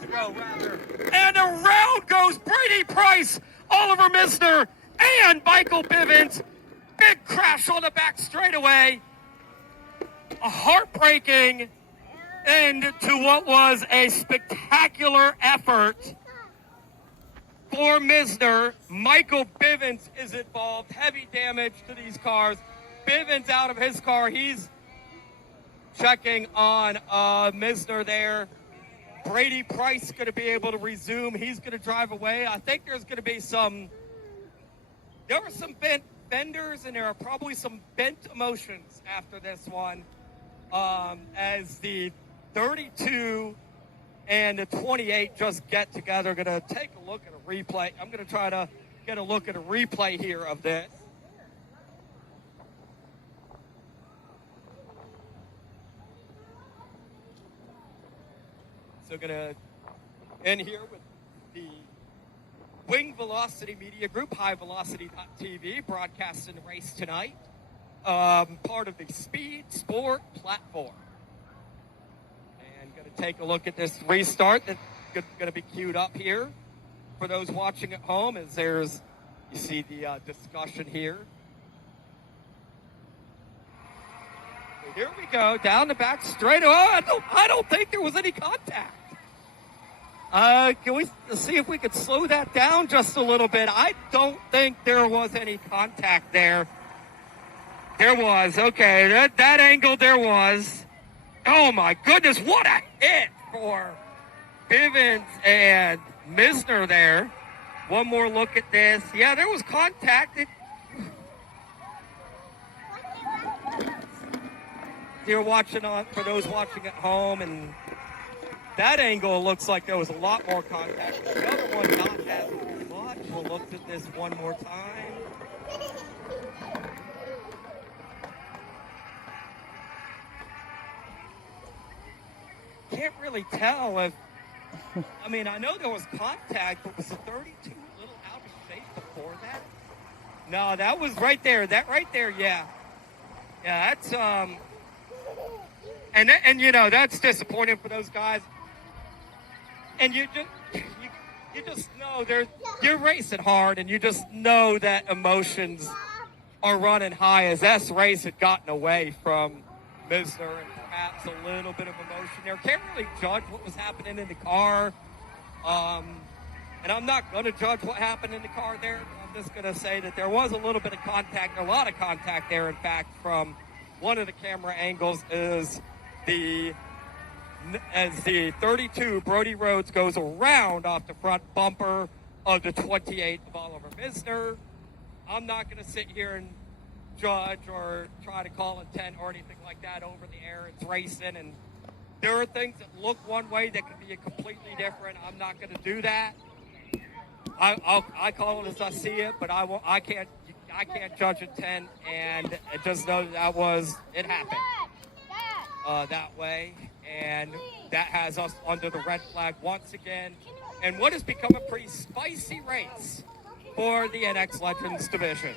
To go, rather. And around goes Brady Price, Oliver Misner, and Michael Bivens. Big crash on the back straightaway. A heartbreaking end to what was a spectacular effort for Misner. Michael Bivens is involved. Heavy damage to these cars. Bivens out of his car. He's checking on Misner there. Brady Price going to be able to resume. He's going to drive away. I think there's going to be there were some bent fenders, and there are probably some bent emotions after this one, as the 32 and the 28 just get together. Going to take a look at a replay. I'm going to try to get a look at a replay here of this. So going to end here with the Wing Velocity Media Group, highvelocity.tv, broadcasting the race tonight. Part of the Speed Sport platform. And going to take a look at this restart that's going to be queued up here for those watching at home, as you see the discussion here. So here we go, down the back straight. Oh, I don't think there was any contact. Can we see if we could slow that down just a little bit? I don't think there was any contact there. There was. Okay, that angle there was. Oh, my goodness. What a hit for Bivens and Misner there. One more look at this. Yeah, there was contact. You're watching for those watching at home, and that angle looks like there was a lot more contact. The other one not as much. We'll look at this one more time. Can't really tell if, I know there was contact, but was the 32 a little out of shape before that? No, that was right there. That right there, yeah. Yeah, that's, and you know, that's disappointing for those guys. And you just know you're racing hard, and you just know that emotions are running high, as this race had gotten away from Misner, and perhaps a little bit of emotion there. Can't really judge what was happening in the car. And I'm not going to judge what happened in the car there. I'm just going to say that there was a little bit of contact, a lot of contact there, in fact, from one of the camera angles as the 32 Brody Rhodes goes around off the front bumper of the 28 of Oliver Misner. I'm not going to sit here and judge or try to call intent or anything like that over the air. It's racing, and there are things that look one way that could be completely different. I'm not going to do that. I call it as I see it, but I can't judge intent, and just know that it happened that way. And that has us under the red flag once again. And what has become a pretty spicy race for the NX Legends division.